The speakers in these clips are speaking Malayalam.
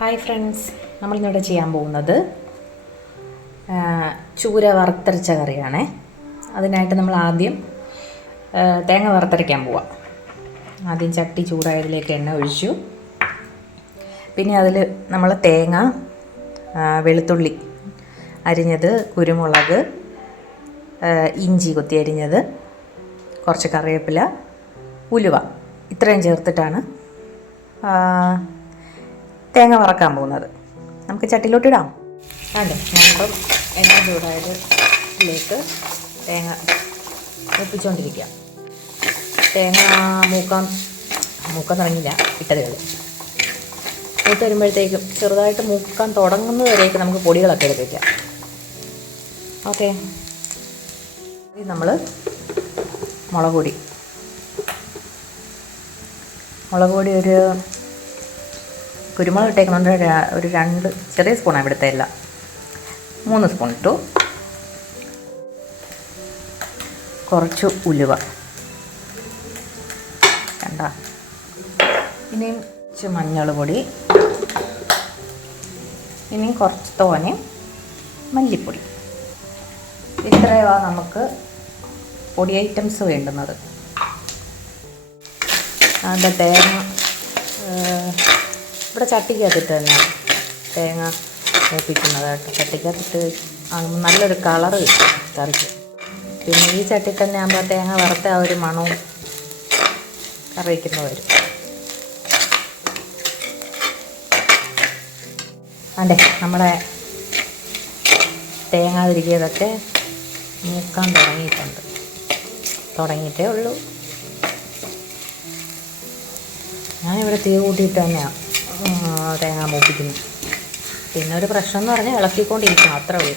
ഹായ് ഫ്രണ്ട്സ്, നമ്മളിന്നിവിടെ ചെയ്യാൻ പോകുന്നത് ചൂര വറുത്തരച്ച കറിയാണേ. അതിനായിട്ട് നമ്മൾ ആദ്യം തേങ്ങ വറുത്തരയ്ക്കാൻ പോവാം. ആദ്യം ചട്ടി ചൂടായതിലേക്ക് എണ്ണ ഒഴിച്ചു. പിന്നെ അതിൽ നമ്മൾ തേങ്ങ, വെളുത്തുള്ളി അരിഞ്ഞത്, കുരുമുളക്, ഇഞ്ചി കൊത്തി അരിഞ്ഞത്, കുറച്ച് കറിവേപ്പില, ഉലുവ ഇത്രയും ചേർത്തിട്ടാണ് തേങ്ങ വറക്കാൻ പോകുന്നത്. നമുക്ക് ചട്ടിയിലോട്ടിടാം. വേണ്ടേ, ഞാനിപ്പം എണ്ണ ചൂടായതിലേക്ക് തേങ്ങ മൂപ്പിച്ചുകൊണ്ടിരിക്കുക. തേങ്ങ മൂക്കാൻ തുടങ്ങിയില്ല, ഇട്ടതേ ഉള്ളൂ. മൂത്ത് വരുമ്പോഴത്തേക്കും ചെറുതായിട്ട് മൂക്കാൻ തുടങ്ങുന്നതുവരേക്ക് നമുക്ക് പൊടികളൊക്കെ എടുത്ത് വയ്ക്കാം. ഓക്കെ, നമ്മൾ മുളക് പൊടി ഒരു കുരുമുളക് ഇട്ടേക്കുന്നുണ്ട്. ഒരു 2 ചെറിയ സ്പൂണാണ് ഇവിടുത്തെ എല്ലാം. 3 സ്പൂൺ ഇട്ടു. കുറച്ച് ഉലുവ കണ്ട. ഇനിയും കുറച്ച് മഞ്ഞൾ പൊടി, ഇനിയും കുറച്ച് തോനെ മല്ലിപ്പൊടി. ഇത്രയാണ് നമുക്ക് പൊടി ഐറ്റംസ് വേണ്ടുന്നത്. അതിൻ്റെ തേങ്ങ ഇവിടെ ചട്ടിക്കകത്തിട്ട് തന്നെ തേങ്ങ മൂപ്പിക്കുന്നതായിട്ട് ചട്ടിക്കകത്തിട്ട് ആകുമ്പോൾ നല്ലൊരു കളറ് കിട്ടും കറിക്ക്. പിന്നെ ഈ ചട്ടി തന്നെ ആകുമ്പോൾ തേങ്ങ വറുത്ത ആ ഒരു മണവും കറി വയ്ക്കുന്നത് വരും. അതെ, നമ്മുടെ തേങ്ങ തിരികിയതൊക്കെ മൂക്കാൻ തുടങ്ങിയിട്ടേ ഉള്ളൂ. ഞാനിവിടെ തീ കൂട്ടിയിട്ട് തന്നെയാണ് തേങ്ങ മൂപ്പിക്കുന്നു. പിന്നെ ഒരു പ്രശ്നം എന്ന് പറഞ്ഞാൽ ഇളക്കിക്കൊണ്ടിരിക്കണം, അത്രേ ഉള്ളൂ.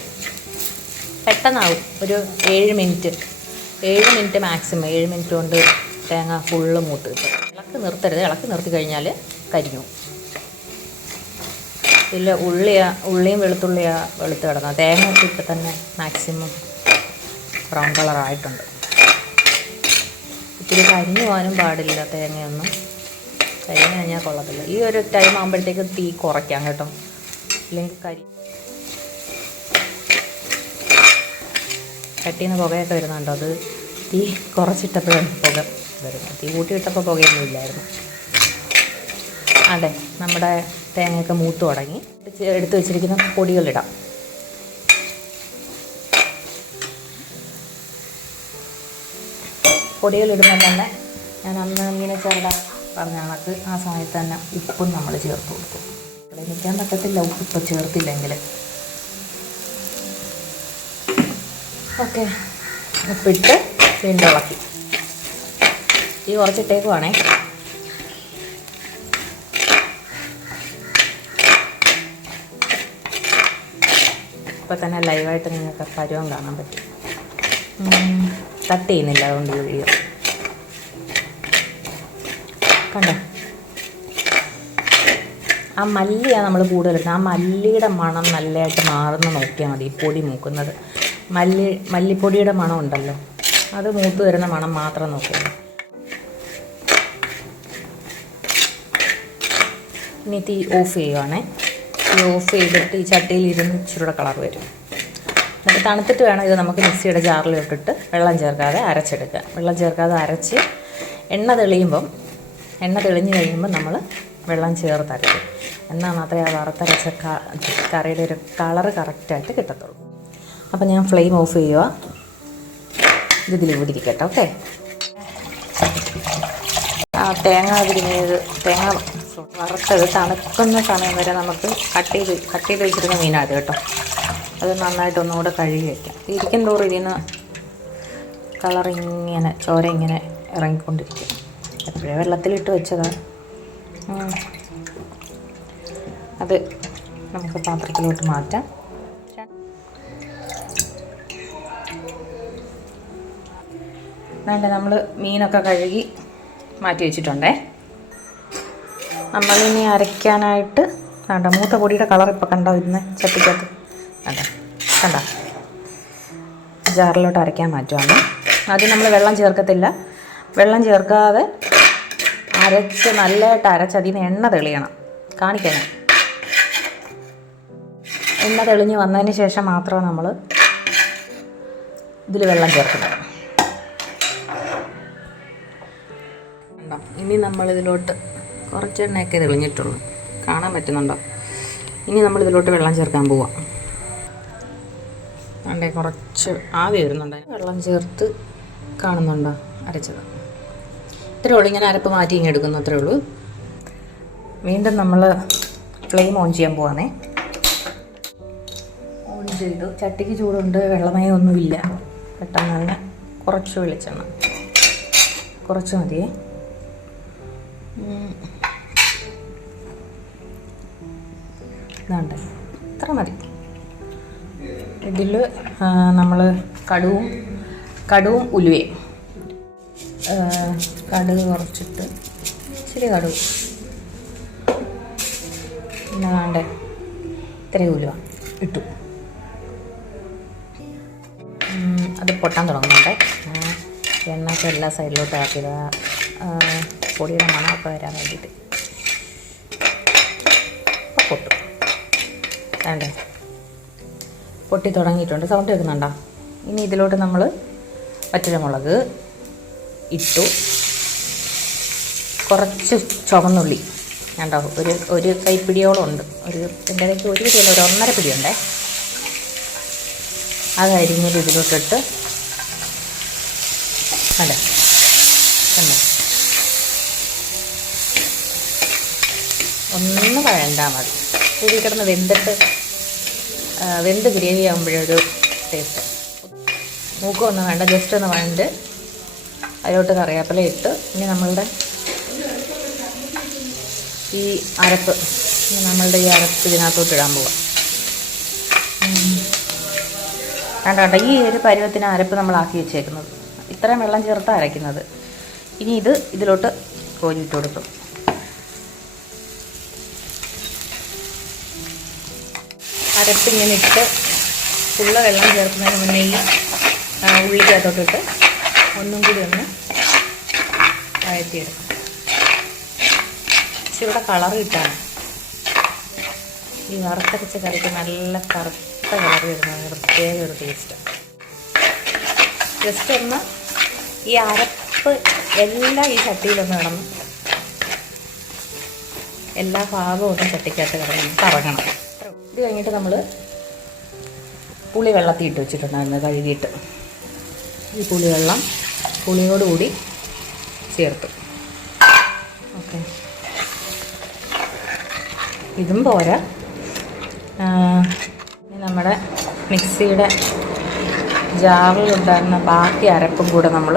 പെട്ടെന്നാവും. ഒരു 7 മിനിറ്റ് മാക്സിമം 7 മിനിറ്റ് കൊണ്ട് തേങ്ങ ഫുള്ള് മൂത്ത് കിട്ടും. ഇളക്കി നിർത്തരുത്. ഇളക്കി നിർത്തി കഴിഞ്ഞാൽ കരിഞ്ഞു. ഇല്ല, ഉള്ളിയും വെളുത്തുള്ളിയാണ് വെളുത്ത് കിടക്കുന്നത്. തേങ്ങ ഒക്കെ ഇപ്പം തന്നെ മാക്സിമം ബ്രൗൺ കളറായിട്ടുണ്ട്. ഇത്തിരി കരിഞ്ഞു പോകാനും പാടില്ല. തേങ്ങയൊന്നും കരിഞ്ഞ് കഴിഞ്ഞാൽ കൊള്ളത്തില്ല. ഈ ഒരു ടൈം ആകുമ്പോഴത്തേക്ക് തീ കുറയ്ക്കാം കേട്ടോ, ഇല്ലെങ്കിൽ ചട്ടിയിൽ നിന്ന് പുകയൊക്കെ വരുന്നുണ്ടോ? അത് തീ കുറച്ചിട്ടപ്പോഴാണ് പുക വരുന്നത്. തീ കൂട്ടിയിട്ടപ്പോൾ പുകയൊന്നും ഇല്ലായിരുന്നു. അതെ, നമ്മുടെ തേങ്ങയൊക്കെ മൂത്ത് തുടങ്ങി. എടുത്ത് വെച്ചിരിക്കുന്ന പൊടികളിടാം. പൊടികളിടുമ്പോൾ തന്നെ ഞാൻ അന്ന് ഇങ്ങനെ ചെറുതാ പറഞ്ഞ കണക്ക് ആ സമയത്ത് തന്നെ ഉപ്പും നമ്മൾ ചേർത്ത് കൊടുക്കും. ഇവിടെ നിൽക്കാൻ പറ്റത്തില്ല ഉപ്പ് ഇപ്പോൾ ചേർത്തില്ലെങ്കിൽ. ഓക്കെ, ഉപ്പിട്ട് വീണ്ടും ഇളക്കി. ഈ കുറച്ചിട്ടേക്കുവാണേ. ഇപ്പോൾ തന്നെ ലൈവായിട്ട് നിങ്ങൾക്ക് പരുവം കാണാൻ പറ്റും. കട്ട് ചെയ്യുന്നില്ല, അതുകൊണ്ട് വീഡിയോ കണ്ടോ. ആ മല്ലിയാണ് നമ്മൾ കൂടുതലിടുന്നത്. ആ മല്ലിയുടെ മണം നല്ലതായിട്ട് മാറുന്ന നോക്കിയാൽ മതി. ഈ പൊടി മൂക്കുന്നത് മല്ലിപ്പൊടിയുടെ മണം ഉണ്ടല്ലോ, അത് മൂത്ത് വരുന്ന മണം മാത്രം നോക്കുക. ഇനി തീ ഓഫ് ചെയ്യുവാണേ. തീ ഓഫ് ചെയ്തിട്ട് ഈ ചട്ടിയിൽ ഇരുന്ന് ഇച്ചിരൂടെ കളർ വരും. എന്നിട്ട് തണുത്തിട്ട് വേണം ഇത് നമുക്ക് മിക്സിയുടെ ജാറിലോട്ടിട്ട് വെള്ളം ചേർക്കാതെ അരച്ചെടുക്കുക. വെള്ളം ചേർക്കാതെ അരച്ച് എണ്ണ തെളിഞ്ഞ് കഴിയുമ്പോൾ നമ്മൾ വെള്ളം ചേർത്തരയ്ക്കും. എന്നാൽ മാത്രമേ ആ വറുത്തരച്ച കറിയുടെ ഒരു കളറ് കറക്റ്റായിട്ട് കിട്ടത്തുള്ളൂ. അപ്പം ഞാൻ ഫ്ലെയിം ഓഫ് ചെയ്യുക. ഇതിൽ ഇവിടെ ഇരിക്കട്ടെ. ഓക്കെ, ആ തേങ്ങ വറുത്തത് തണുക്കുന്ന സമയം വരെ നമുക്ക് കട്ട് ചെയ്ത് വെച്ചിരുന്ന മീനാണ് കേട്ടോ. അത് നന്നായിട്ട് ഒന്നുകൂടെ കഴുകി വയ്ക്കാം. ഇരിക്കും തോറും ഇതിന് കളറിങ്ങനെ ചോര ഇങ്ങനെ ഇറങ്ങിക്കൊണ്ടിരിക്കും. എപ്പോഴേ വെള്ളത്തിലിട്ട് വെച്ചതാണ്. അത് നമുക്ക് പാത്രത്തിലോട്ട് മാറ്റാം. വേണ്ട, നമ്മൾ മീനൊക്കെ കഴുകി മാറ്റി വെച്ചിട്ടുണ്ടേ. നമ്മളിനി അരയ്ക്കാനായിട്ട് വേണ്ട മൂത്ത പൊടിയുടെ കളർ ഇപ്പോൾ കണ്ടോ ഇന്ന് ചട്ടിക്കകത്ത് കണ്ട ജാറിലോട്ട് അരയ്ക്കാൻ മാറ്റുവാണ്. ആദ്യം നമ്മൾ വെള്ളം ചേർക്കത്തില്ല. വെള്ളം ചേർക്കാതെ നല്ലതായിട്ട് അരച്ച് അതിൽ നിന്ന് എണ്ണ തെളിയണം. കാണിക്കാൻ എണ്ണ തെളിഞ്ഞ് വന്നതിന് ശേഷം മാത്രമേ നമ്മൾ ഇതിൽ വെള്ളം ചേർക്കുന്നത്. ഇനി നമ്മളിതിലോട്ട് കുറച്ച് എണ്ണയൊക്കെ തെളിഞ്ഞിട്ടുള്ളൂ, കാണാൻ പറ്റുന്നുണ്ടോ? ഇനി നമ്മളിതിലോട്ട് വെള്ളം ചേർക്കാൻ പോവാം. അതിൻ്റെ കുറച്ച് ആവി വരുന്നുണ്ട്, വെള്ളം ചേർത്ത് കാണുന്നുണ്ടോ അരച്ചത്. ഇത്രയേ ഉള്ളൂ. ഇങ്ങനെ അരപ്പ് മാറ്റി ഇങ്ങനെ എടുക്കുന്നു, അത്രയേ ഉള്ളൂ. വീണ്ടും നമ്മൾ ഫ്ലെയിം ഓൺ ചെയ്യാൻ പോവാണേ. ഓൺ ചെയ്തു. ചട്ടിക്ക് ചൂടുണ്ട്, വെള്ളമയമൊന്നുമില്ല. പെട്ടെന്ന് തന്നെ കുറച്ച് വെളിച്ചെണ്ണ, കുറച്ച് മതിയേ. ഇതാണ്ട് ഇത്ര മതി. ഇതിൽ നമ്മൾ കടുവും ഉലുവയും, കടുക് കുറച്ചിട്ട് ഇച്ചിരി കടുക്, പിന്നെ വേണ്ടേ ഇത്രയും ഉലുവ ഇട്ടു. അത് പൊട്ടാൻ തുടങ്ങുന്നുണ്ട്. എണ്ണയൊക്കെ എല്ലാ സൈഡിലോട്ട് ആക്കിയത് പൊടിയുടെ മണമൊക്കെ വരാൻ വേണ്ടിയിട്ട്. അപ്പോൾ പൊട്ടും. വേണ്ടേ പൊട്ടി തുടങ്ങിയിട്ടുണ്ട്, സൗണ്ട് കേൾക്കുന്നുണ്ടോ? ഇനി ഇതിലോട്ട് നമ്മൾ വറ്റൽമുളക് ഇട്ടു, കുറച്ച് ചുവന്നുള്ളി കണ്ടോ, ഒരു കൈപ്പിടിയോളം ഉണ്ട്. എൻ്റെ ഇടയ്ക്ക് ഒരു പിടിയല്ല, ഒരു 1.5 പിടിയുണ്ടേ. അത് അരിഞ്ഞത് ഇതിലോട്ടിട്ട് അതെ കണ്ടോ, ഒന്ന് വഴണ്ടാൽ മതി. ഇതിൽ കിടന്ന് വെന്ത് ഗ്രേവി ആകുമ്പോഴൊരു ടേസ്റ്റ്. മൂക്കൊന്നും വേണ്ട, ജസ്റ്റ് ഒന്ന് വഴണ്ട് അതിലോട്ട് കറിവേപ്പില ഇട്ട് ഇനി നമ്മളുടെ ഈ അരപ്പ് ഇതിനകത്തോട്ട് ഇടാൻ പോവാം. വേണ്ട, ഈ ഒരു പരുവത്തിന് അരപ്പ് നമ്മളാക്കി വെച്ചേക്കുന്നത്. ഇത്രയും വെള്ളം ചേർത്ത് അരയ്ക്കുന്നത്. ഇനി ഇതിലോട്ട് കോരിയിട്ട് കൊടുക്കും. അരപ്പ് ഇങ്ങനെ ഇട്ട് ഫുള്ള് വെള്ളം ചേർക്കുന്നതിന് മുന്നേ ഈ ഉള്ളിക്കകത്തോട്ടിട്ട് ഒന്നും കൂടി ഒന്ന് വഴറ്റിയെടുക്കും. ഇച്ചിരിയുടെ കളർ കിട്ടാണ് ഈ വറുത്തരച്ച കറിക്ക് നല്ല കറുത്ത കളർ വരുന്നത്, പ്രത്യേക ഒരു ടേസ്റ്റ്. ജസ്റ്റ് ഒന്ന് ഈ അരപ്പ് എല്ലാം ഈ ചട്ടിയിലൊന്ന് കിടന്ന് എല്ലാ ഭാഗവും ഒന്ന് ചട്ടിക്കകത്ത് കിടന്ന് കറങ്ങണം. ഇത് കഴിഞ്ഞിട്ട് നമ്മൾ പുളി വെള്ളത്തിൽ ഇട്ട് വെച്ചിട്ടുണ്ടായിരുന്നു, കഴുകിയിട്ട്. ഈ പുളിയോടുകൂടി ചേർത്തു. ഓക്കെ, ഇതും പോരാ. നമ്മുടെ മിക്സിയുടെ ജാറിലുണ്ടായിരുന്ന ബാക്കി അരപ്പും കൂടെ നമ്മൾ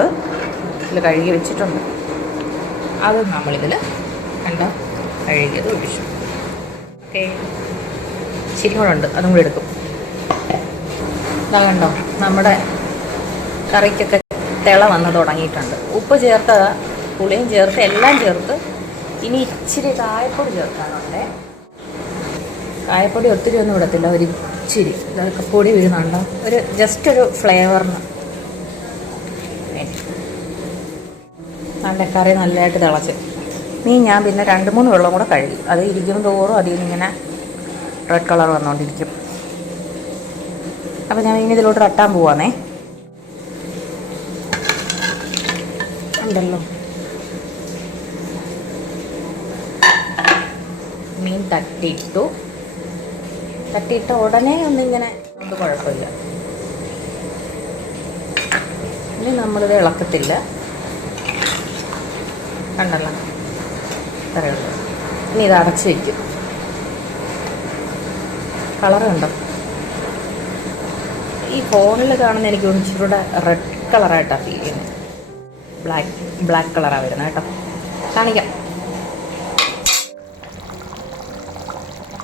ഇതിൽ കഴുകി വെച്ചിട്ടുണ്ട്. അതും നമ്മളിതിൽ കണ്ടോ കഴുകിയത് ഒഴിച്ചു. ഓക്കെ, ശരി കൂടെ ഉണ്ട്, അതും കൂടി എടുക്കും. ഇതാ കണ്ടോ, നമ്മുടെ കറിക്കൊക്കെ തിള വന്ന് തുടങ്ങിയിട്ടുണ്ട്. ഉപ്പ് ചേർത്ത്, പുളിയും ചേർത്ത്, എല്ലാം ചേർത്ത്. ഇനി ഇച്ചിരി കായപ്പൊടി ചേർക്കാനുണ്ട്. കായപ്പൊടി ഒത്തിരി ഒന്നും ഇടത്തില്ല, ഒരു ഇച്ചിരി ഇതൊക്കെ പൊടി വീഴുന്നുണ്ടോ, ജസ്റ്റ് ഒരു ഫ്ലേവറിന് വേണ്ടി. നല്ല കറി നല്ലതായിട്ട് തിളച്ച് ഞാൻ പിന്നെ 2-3 വെള്ളം കൂടെ കഴുകി. അത് ഇരിക്കും തോറും അതിൽ നിന്നിങ്ങനെ റെഡ് കളർ വന്നുകൊണ്ടിരിക്കും. അപ്പോൾ ഞാൻ ഇനി ഇതിലോട്ട് തട്ടാൻ പോവാന്നേ. ഉണ്ടല്ലോ മീൻ തട്ടിയിട്ട് ഉടനെ ഒന്നിങ്ങനെ ഒന്നും കുഴപ്പമില്ല. ഇനി നമ്മളിത് ഇളക്കത്തില്ല, കണ്ടല്ലോ കറിയുള്ളൂ. ഇനി ഇത് അടച്ച് വയ്ക്കും. കളർ കണ്ടോ, ഈ ഫോണിൽ കാണുന്ന എനിക്ക് ഇച്ചിരൂടെ റെഡ് കളറായിട്ടാണ് ഫീൽ ചെയ്യുന്നത്. ബ്ലാക്ക് കളറാണ് വരുന്നത് കേട്ടോ. കാണിക്കാം.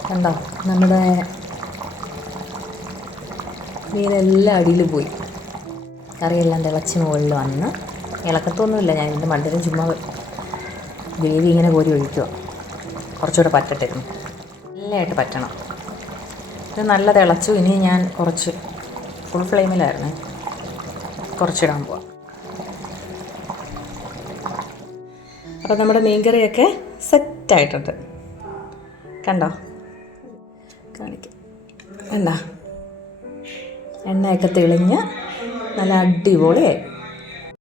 കണ്ടോ, നമ്മുടെ മീനെല്ലാം അടിയിൽ പോയി. കറിയെല്ലാം തിളച്ച് മുകളിൽ വന്ന് ഇളക്കത്തൊന്നുമില്ല. ഞാൻ ഇതിൻ്റെ മണ്ടയിലും ചുമ്മാ ഗ്രേവി ഇങ്ങനെ കോരി ഒഴിക്കുക. കുറച്ചുകൂടെ പറ്റട്ടിരുന്നു, നല്ലതായിട്ട് പറ്റണം. ഇത് നല്ല തിളച്ചു. ഇനി ഞാൻ കുറച്ച് ഫുൾ ഫ്ലെയിമിലായിരുന്നേ, കുറച്ചിടാൻ പോവാം. അപ്പോൾ നമ്മുടെ മീൻകറിയൊക്കെ സെറ്റായിട്ടുണ്ട്. കണ്ടോ, കാണിക്കാം. എന്താ എണ്ണയൊക്കെ തെളിഞ്ഞ് നല്ല അടിപൊളിയായി.